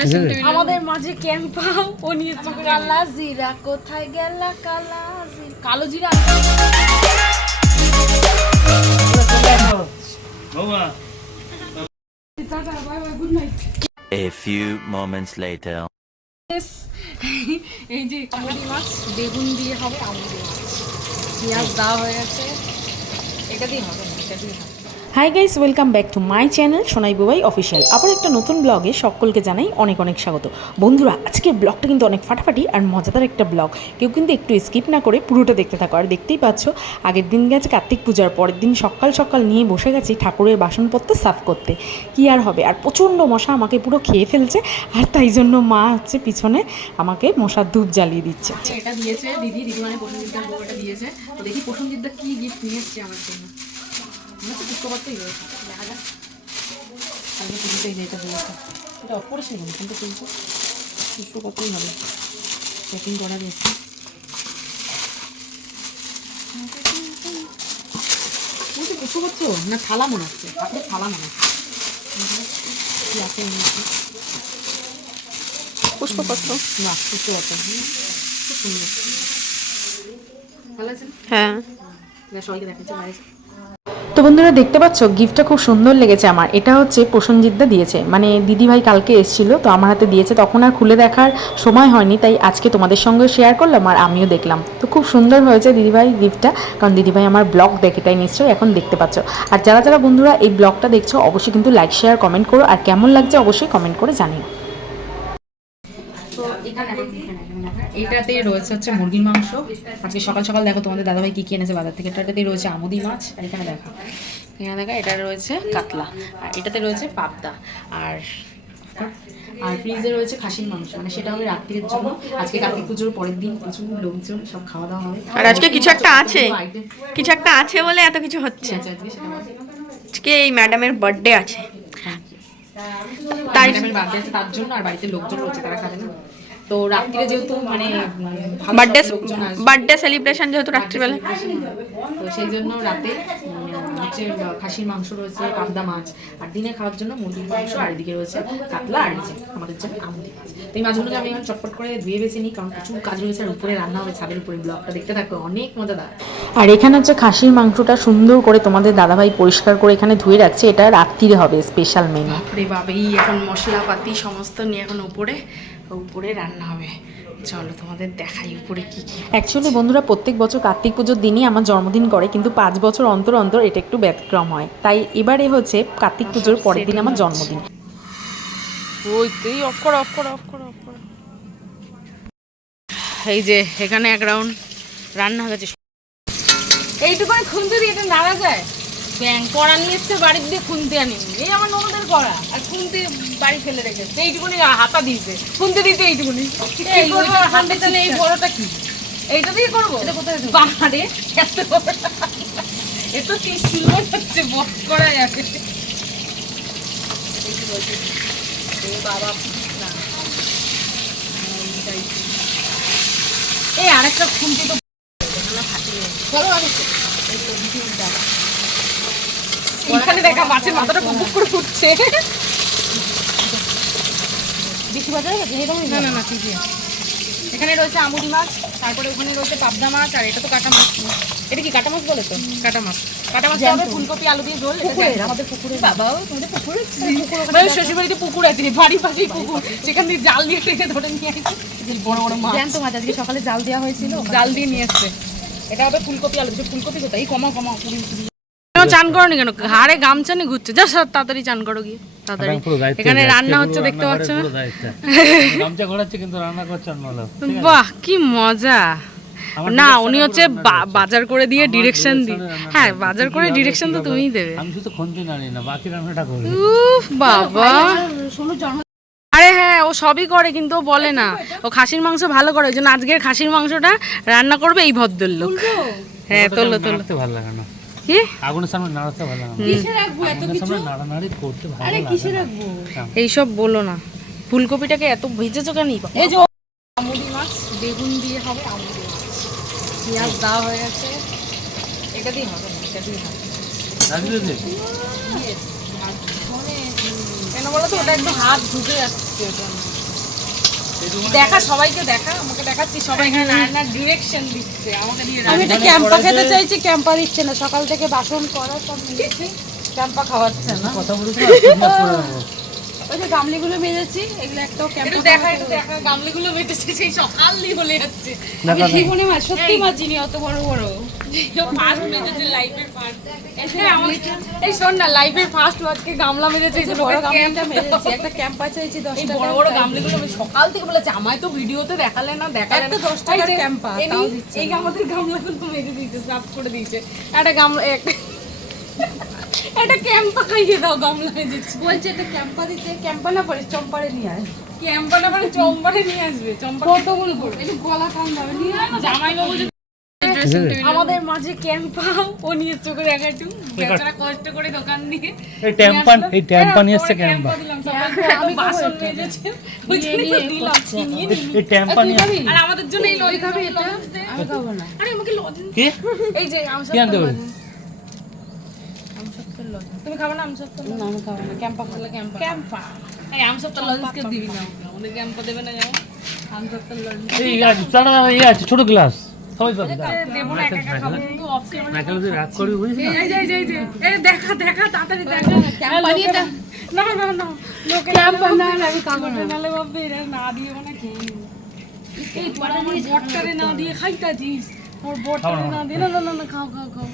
Dressing table আমাদের মাঝে ক্যাম্পা ও নিয়ে কালা জিরা কোথায় গেল কালা জিরা? কালো জিরা? A few moments later. এই যে আমুদি মাছ বেগুন দিয়ে হবে আমুদি মাছ পেঁয়াজ দেওয়া হয়ে গেছে। এটা দিয়ে হবে না এটা দিয়ে হবে। Hi guys welcome back to my channel Sonai Bubai official আবার একটা নতুন ব্লগে সকলকে জানাই অনেক অনেক স্বাগত। বন্ধুরা আজকের ব্লগটা কিন্তু অনেক ফাটাফাটি আর মজাদার একটা ব্লগ কেউ কিন্তু একটু স্কিপ না করে পুরোটা দেখতে থাকো। আর দেখতেই পাচ্ছ আগের দিন গেছে কার্তিক পূজার পরের দিন সকাল সকাল নিয়ে বসে গেছি ঠাকুরের বাসনপত্র সাফ করতে। কি আর হবে? আর প্রচণ্ড মশা আমাকে পুরো খেয়ে ফেলছে আর তাই জন্য মা হচ্ছে পিছনে আমাকে মশার ধূপ জ্বালিয়ে দিচ্ছে। আচ্ছা, এটা দিয়েছে দিদি দিদি মানে দিয়েছে। দেখি গিফট নিয়ে এসছে আমার জন্য। মনে হচ্ছে পুষ্পপাত্রই রয়েছে। দেখা যাক আগে এটা দিয়েছে এটা অফ করিস নি কিন্তু কিন্তু পুষ্পপাত্রই হবে। প্যাকিং করা রয়েছে বলছি পুষ্পপত্র না থালা মনে হচ্ছে। আপনার থালা মনে হচ্ছে। কি আছে? পুষ্পপত্র। না পুষ্পপত্র। খুব সুন্দর। ভালো আছে না? হ্যাঁ সবাইকে দেখাচ্ছে বাইরে। তো বন্ধুরা দেখতে পাচ্ছ গিফটটা খুব সুন্দর লেগেছে আমার। এটা হচ্ছে প্রসঞ্জিতদা দিয়েছে। মানে দিদিভাই কালকে এসেছিল, তো আমার হাতে দিয়েছে। তখন আর খুলে দেখার সময় হয়নি, তাই আজকে তোমাদের সঙ্গে শেয়ার করলাম আর আমিও দেখলাম। তো খুব সুন্দর হয়েছে দিদিভাই গিফটটা কারণ দিদিভাই আমার ব্লগ দেখে, তাই নিশ্চয়ই এখন দেখতে পাচ্ছ। আর যারা যারা বন্ধুরা এই ব্লগটা দেখছ, অবশ্যই কিন্তু লাইক শেয়ার কমেন্ট করো। আর কেমন লাগছে অবশ্যই কমেন্ট করে জানিও তো এখানে এখন এখানে, এখানে দেখা। এটাতে রয়েছে হচ্ছে মুরগির মাংস। আজকে সকাল সকাল দেখো তোমাদের দাদাভাই কি কি এনেছে বাজার থেকে। এটাতে রয়েছে আমুদি মাছ আর এখানে দেখা। এখানে দেখা এটা রয়েছে কাতলা আর এটাতে রয়েছে পাবদা আর আর ফ্রিজে রয়েছে খাসির মাংস। মানে সেটা হবে রাত্রির জন্য। আজকে কার্তিক পুজোর পরের দিন প্রচুর লোকজন সব খাওয়া দাওয়া হবে। আর আজকে কিছু একটা আছে। কিছু একটা আছে বলে এত কিছু হচ্ছে। আজকে আজকে এই ম্যাডামের বার্থডে আছে। তাই ম্যাডামের বার্থডে আছে তার জন্য আর বাড়িতে লোকজন রয়েছে তারা খাবে না। তো রাত্রিরে যেহেতু মানে বার্থডে বার্থডে সেলিব্রেশন যেহেতু রাত্রিবেলা। তো সেই জন্য রাতে হচ্ছে খাসির মাংস রয়েছে পাবদা মাছ আর দিনে খাওয়ার জন্য মুরগির মাংস আর এদিকে রয়েছে কাতলা আর যে আমাদের জন্য আমুদি মাছ। তো এই মাছগুলোকে আমি এখন চটপট করে ধুয়ে বেছে নিই কারণ প্রচুর কাজ রয়েছে আর উপরে রান্না হবে ছাদের উপরে ব্লগটা দেখতে থাকো অনেক মজাদার। আর এখানে হচ্ছে খাসির মাংসটা সুন্দর করে তোমাদের দাদাভাই পরিষ্কার করে এখানে ধুয়ে রাখছে এটা রাত্রিরে হবে স্পেশাল মেনু বাপরে বাবা এই এখন মশলাপাতি সমস্ত নিয়ে এখন উপরে উপরে রান্না হবে। চলো তোমাদের দেখাই উপরে কি কি অ্যাকচুয়ালি বন্ধুরা প্রত্যেক বছর কার্তিক পুজোর দিনই আমার জন্মদিন করে কিন্তু পাঁচ বছর অন্তর অন্তর এটা একটু ব্যতিক্রম হয়। তাই এবারে হচ্ছে কার্তিক পুজোর পরের দিন আমার জন্মদিন। ওই তুই অফ কর অফ কর অফ কর অফ কর। এই যে এখানে এক রাউন্ড রান্না হয়ে গেছে এইটুকুনি খুনতে দিয়ে এটা নাড়া যায়? ব্যাং কড়া নিয়ে এসছে বাড়ির দিয়ে খুনতে আনি এই আমার ননদের কড়া আর খুনতে বাড়ি ফেলে রেখেছে। এইটুকুনি হাতা দিয়েছে খুনতে দিতে এইটুকুনি। এই হাতে তাহলে এই বড়টা কি? এইটা দিয়ে করব? বাহারে এত বড়। এ তো কি সুন্দর হচ্ছে বক করা যাবে। বাবা এই আরেকটা খুনতে তো চলো আরেকটা। এই তো ভিডিও দাও। এখানে দেখা মাছের মাথাটা বুক করে উঠছে বেশি বাজারে না না না ঠিকই আছে। এখানে রয়েছে মাছ তারপরে ওখানে রয়েছে পাবদা মাছ আর এটা তো কাটা মাছ। এটা কি কাটা মাছ বলে তো? কাটা মাছ। কাটা মাছ হবে ফুলকপি আলু দিয়ে ঝোল পুকুরে আমাদের পুকুরে বাবাও তোমাদের পুকুরে শ্বশুর বাড়িতে পুকুর আছে বাড়ির পাশেই পুকুর। সেখান দিয়ে জাল দিয়ে টেনে ধরে নিয়ে আসছে বড় বড় মাছ। জ্যান্ত মাছ আজকে সকালে জাল দেওয়া হয়েছিল। জাল দিয়ে নিয়ে এসছে। এটা হবে ফুলকপি আলু ফুলকপি কোথায়? কমা কমা কুড়ি। কেন চান করো নি কেন? ঘাড়ে গামছা নিয়ে ঘুরছে? যা তাড়াতাড়ি চান করো গিয়ে। তাড়াতাড়ি। এখানে রান্না হচ্ছে দেখতে পাচ্ছ? না গামছা ঘোরাচ্ছে কিন্তু রান্না করছেন বলো বাহ কি মজা। না উনি হচ্ছে বা- বাজার করে দিয়ে ডিরেকশন দি হ্যাঁ বাজার করে ডিরেকশন তো তুমিই দেবে। আমি শুধু খঞ্জি নাড়ি না বাকি রান্নাটা করি। উফ বাবা। আরে হ্যাঁ ও সবই করে কিন্তু ও বলে না। ও খাসির মাংস ভালো করে ওই জন্য আজকের খাসির মাংসটা রান্না করবে এই ভদ্রলোক। হ্যাঁ তোলো তোলো। ভালো লাগে না। কি? আগুনের সামনে নাড়াতে ভালো লাগে না। নাড়ানাড়ি করতে ভালো না। এইসব বলো না। ফুলকপিটাকে এত ভেজেছো কেন? এই যে আমুদি মাছ বেগুন দিয়ে হবে আমুদি মাছ। পেঁয়াজ দেওয়া হয়ে গেছে। এটা দিয়ে হবে এটা দিয়ে হবে। কেন বলো তো ওটা একটু হাত ঢুকে যাচ্ছে। ওটা দেখা সবাইকে দেখা আমাকে দেখাচ্ছি সবাই এখানে রান্নার ডিরেকশন দিচ্ছে আমাকে দিয়ে আমি ক্যাম্পা খেতে চাইছি ক্যাম্পা দিচ্ছে না সকাল থেকে বাসন করা সব মিলেছি ক্যাম্পা খাওয়াচ্ছে না। কথা বলে তো কিডন্যাপ করে নেব। ওই যে গামলিগুলো মেজেছি এগুলো একটাও একটু ক্যাম্পা দেখা একটু দেখা গামলিগুলো মেটেছে সেই সকাল দিয়ে বলে যাচ্ছে। নেই। জীবনে মাছ সত্যি মাছিনি অত বড় বড়। ফার্স্ট মেটেছে লাইফের ফার্স্ট এই শোন না লাইফের ফার্স্ট আজকে গামলা মেরেছে এই যে বড় বড় গামলাটা মেজেছি একটা ক্যাম্পা চাইছি দশ এই টাকা বড় বড় গামলিগুলো আমি সকাল থেকে বলেছে আমায় তো ভিডিওতে দেখালে না দেখালে একটা না। দশ টাকার ক্যাম্পা, তাও দিচ্ছে এই আমাদের গামলাগুলো মেজে দিয়েছে সাফ করে দিয়েছে। একটা গামলা এক- একটা ক্যাম্পা খাইয়ে দাও গামলা মেজেছি। বলছে এটা ক্যাম্পা দিতে ক্যাম্পা না পরে চম্পারে নিয়ে আয়। ক্যাম্পা না মানে চম্পারে নিয়ে আসবে চম্পা কতগুলো করে একটু গলা যাবে নিয়ে আয় জামাই বাবু আমাদের মাঝে ক্যাম্পা ও নিয়ে এসছে দেখা একটু বেচারা কষ্ট করে দোকান দিয়ে এই ট্যাম্পা এই ট্যাম্পা নিয়ে এসছে ক্যাম্পা আমি বাসন ওই জন্যই তো দিলাম চিনিয়ে এই ট্যাম্পা নিয়ে আর আমাদের জন্য এই খাবি এটা? আমি খাব না। আরে আমাকে কি? এই যে আম কি আনতে হবে তুমি খাবে না আম সত্তর না আমি খাব না। ক্যাম্পা খাব ক্যাম্পা ক্যাম্পা এই আম সত্তর লজেন্সকে দিবি না ওকে। ক্যাম্পা দেবে না আম সত্তর লজেন্স। এই আছে এই আছে ছোট গ্লাস সবাই পাবে দাও। দেবো না একা একা খাব কিন্তু অফ ক্যামেরা নাকালে তুই রাগ করবি বুঝিস না এই যে এই যে এই যে এই দেখা দেখা তাড়াতাড়ি দেখা। ক্যাম্পা নিয়ে লোকেরা- না না না লোকে ক্যাম্পা না না আমি খাব না নালে ভাববে এরা না দিয়ে মানে খেয়ে এই তুই আমার বটটারে না দিয়ে খাইতাছিস আমার বটটারে না দিয়ে না না না না খাও খাও খাও।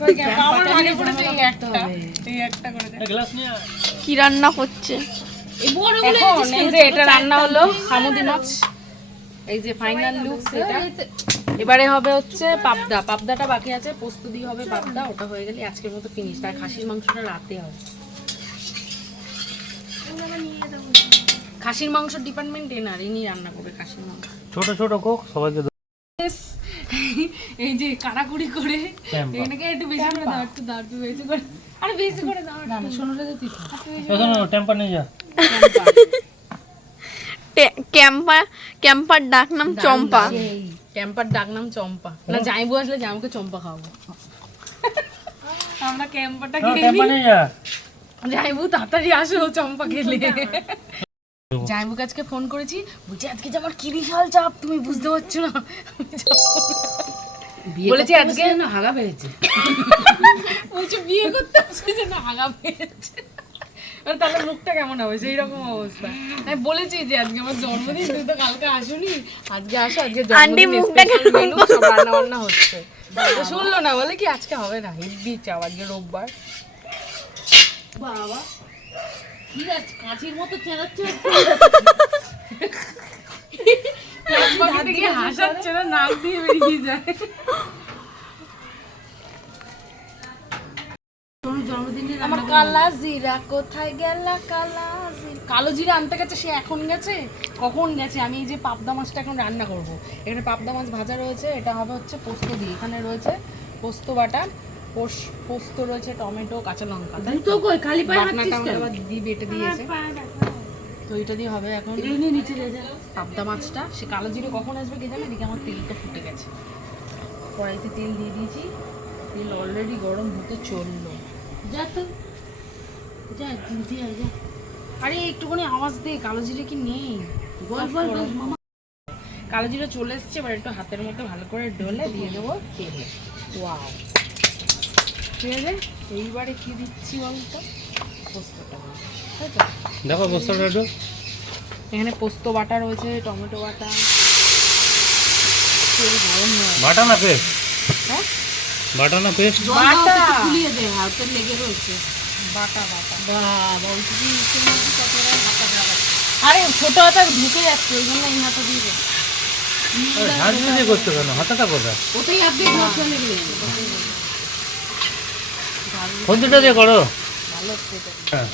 ওই ক্যাম্পা আমার ভাগে পড়েছে এই একটা। এই একটা করে দে। গ্লাস নিয়ে আয়। কি রান্না হচ্ছে এখন এই যে এটা রান্না হলো সামুদ্রি মাছ। এই যে ফাইনাল লুক সেটা। এবারে হবে হচ্ছে পাবদা। পাবদাটা বাকি আছে পোস্ত দিয়ে হবে পাবদা ওটা হয়ে গেলে আজকের মতো ফিনিশ আর খাসির মাংসটা রাতে হবে। খাসির মাংস ডিপার্টমেন্ট এনার ইনি রান্না করবে খাসির মাংস। ছোট ছোট কোক সবাইকে এই যে কাড়াকুড়ি করে। এনাকে একটু বেশি করে দাও একটু দাও একটু বেশি করে। আরে বেশি করে দাও না না শোনো রে তুই খা। এখন ট্যাম্পা নিয়ে যা। ক্যাম্পা ক্যাম্পার ডাক নাম চম্পা। ক্যাম্পার ডাক নাম চম্পা। না জাইবু আসলে জাইবুকে চম্পা খাওয়াবো। আমরা ক্যাম্পাটা হ্যাঁ, খেয়ে জাইবু তাড়াতাড়ি আসো চম্পা খেলে। জাইবুকে আজকে ফোন করেছি বলছি আজকে যে আমার কি বিশাল চাপ তুমি বুঝতে পারছ না। বলেছি আজকে না হাগা পেয়েছে। বলছি বিয়ে করতে আসছে না আগা পেয়েছে। তাহলে মুখটা কেমন হবে? সেই রকম অবস্থা। আমি বলেছি যে আজকে আমার জন্মদিন তুই তো কালকে আসুনি। আজকে আসো আজকে জন্মদিন রান্না বান্না হচ্ছে। শুনলো না বলে কি আজকে হবে না? হেব্বি চাও আজকে রোববার। বাবা কি আছে কাঁচির মতো চেঁচাচ্ছে হাসাচ্ছে না নাক দিয়ে বেরিয়ে যায়। কালা জিরা কোথায় গেল কালা জিরা কালো জিরা আনতে গেছে সে এখন গেছে? কখন গেছে? আমি এই যে পাবদা মাছটা এখন রান্না করব। এখানে পাবদা মাছ ভাজা রয়েছে এটা হবে হচ্ছে পোস্ত দিয়ে। এখানে রয়েছে পোস্ত বাটা পোস- পোস্ত রয়েছে টমেটো কাঁচা লঙ্কা। তাই কই? খালি পায়ে হাঁটছিস কেন? দিদি বেটে দিয়েছে। তো এটা দিয়ে হবে এখন নিয়ে নিচে। পাবদা মাছটা। সে কালো জিরে কখন আসবে কে জানে? এদিকে আমার তেলটা ফুটে গেছে। কড়াইতে তেল দিয়ে দিয়েছি। তেল অলরেডি গরম হতে চলল। যা তো। যা কিনতে যা। আরে একটুখানি আওয়াজ দে কালো জিরে কি নেই? বল বল বল মামা। কালো জিরে চলে এসছে এবার একটু হাতের মধ্যে ভালো করে ডলে দিয়ে দেবো তেলে। ওয়াও। ঠিক আছে? এইবারে কি দিচ্ছি বলতো? পোস্তটা দেখো একটু। এখানে পোস্ত বাটা রয়েছে টমেটো বাটা। বাটা না পেস্ট? হ্যাঁ? বাটা না পেস্ট? বাটা! ফুলিয়ে দে হাতে লেগে রয়েছে। বাটা বাটা। বাবা ওই কি ইচ্ছে মধ্যে কত হাতা লাগা আরে ছোট হাতা ঢুকে যাচ্ছে ওই জন্য এই হাতা দিয়ে হাত দিয়ে করতে কেন? হাতাটা কোথায়? ওতেই আপনি ঘর চলে খন্তিটা দিয়ে করো। ভালো হচ্ছে এটা হ্যাঁ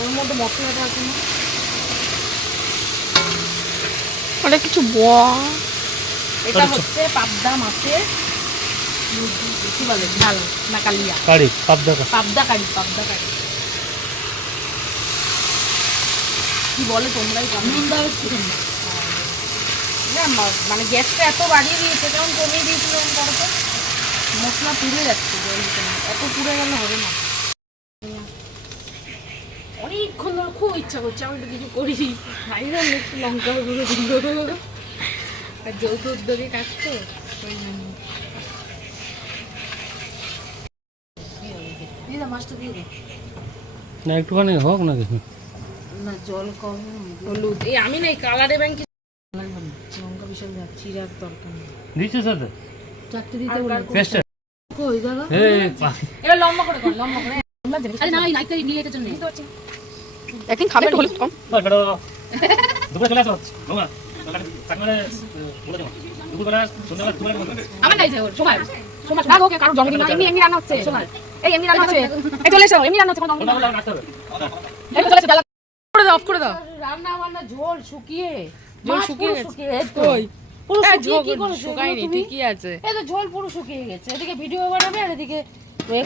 ওর মধ্যে মশলাটা আছে না? ওটা কিছু বয়া এটা হচ্ছে পাবদা মাছের কি বলে? ঝাল না কালিয়া। কারি পাবদা পাবদা কারি পাবদা কারি। কি বলে তোমরাই জানো? না, মানে গ্যাসটা এত বাড়িয়ে দিয়েছে যেমন কমিয়ে দিয়েছিল করো মশলা পুড়ে যাচ্ছে না। এত পুড়ে গেলে হবে না। অনেকক্ষণ ধরে খুব ইচ্ছা করছে আমি তো কিছু করি খাই না একটু লঙ্কা গুঁড়ো দিল। আর যৌথ উদ্যোগে কাজ তো। ওই জন্য দিয়ে দাও মাছটা দিয়ে দাও না একটুখানি হোক না কিছু। না জল কম হলুদ। এই আমি না এই কালারে ব্যাংক লঙ্কা বিশাল যাচ্ছি রাখ দরকার নেই দিচ্ছে সাথে? চারটে দিতে বলে পেস্টে কই দাদা? এই এবার লম্বা করে কর লম্বা করে। আরে না এই নাইটটা নিয়ে এটার জন্য। একদিন খাবে একটু হলুদ কম। দুপুরে চলে আসো। বলব। আমার নাই যাও সময়। সময় ওকে কারও জন্মদিন না এমনি এমনি রান্না হচ্ছে। এই এমনি রান্না হচ্ছে। এই চলে এসো এমনি রান্না হচ্ছে কোনো সন্ধ্যাবেলা নাচতে হবে এই চলে এসো জ্বালা করে দাও অফ করে দাও। রান্না বান্না ঝোল শুকিয়ে ঝোল শুকিয়ে গেছে। কই? পুরো শুকিয়ে কি করেছ শুকায়নি ঠিকই আছে। এই তো ঝোল পুরো শুকিয়ে গেছে। এদিকে ভিডিও বানাবে আর এদিকে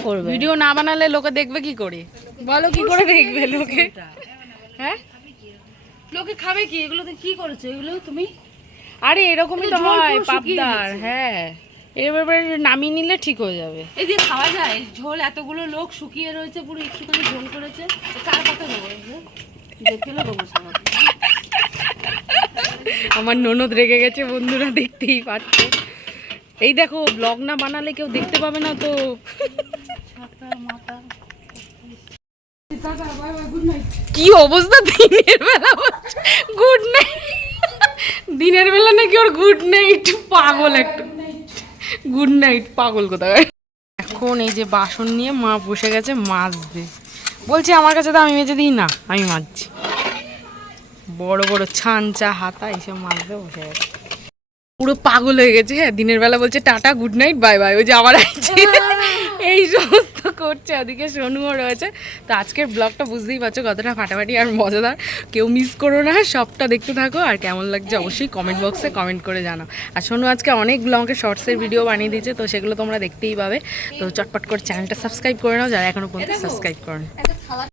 করবে। ভিডিও না বানালে লোকে দেখবে কি করে? বলো কি করে দেখবে লোকে? হ্যাঁ? লোকে খাবে কি? এগুলোতে কি করেছ? এগুলো তুমি? আরে এরকমই তো হয় পাবদার হ্যাঁ। এবার নামিয়ে নিলে ঠিক হয়ে যাবে। এই দিয়ে খাওয়া যায় ঝোল এতগুলো লোক শুকিয়ে রয়েছে পুরো একটুখানি ঝোল করেছে। কার কথা দেবো দেখে দেবো আমার ননদ রেগে গেছে বন্ধুরা দেখতেই পাচ্ছে। এই দেখো ব্লগ না বানালে কেউ দেখতে পাবে না তো। কি অবস্থা দিনের বেলা গুড নাইট দিনের বেলা নাকি ওর গুড নাইট পাগল একটা। গুড নাইট পাগল কোথায় এখন এই যে বাসন নিয়ে মা বসে গেছে দিয়ে বলছি, আমার কাছে তো আমি মেজে দিই না, আমি মাজছি। বড় বড় চা হাতা এইসব দিয়ে বসে গেছে। পুরো পাগল হয়ে গেছে হ্যাঁ দিনের বেলা বলছে, tata good night bye bye ওই যে আবার আছে এই সমস্ত করছে। ওদিকে সোনুও রয়েছে। তো আজকের ব্লগটা বুঝতেই পারছ কতটা ফাটাফাটি আর মজাদার। কেউ মিস করো না সবটা দেখতে থাকো। আর কেমন লাগছে অবশ্যই কমেন্ট বক্সে কমেন্ট করে জানাও। আর সোনু আজকে অনেক ব্লগে শর্টসের ভিডিও বানিয়ে দিয়েছে তো সেগুলো তোমরা দেখতেই পাবে। তো চটপট করে চ্যানেলটা সাবস্ক্রাইব করে নাও যারা এখনও পর্যন্ত সাবস্ক্রাইব করো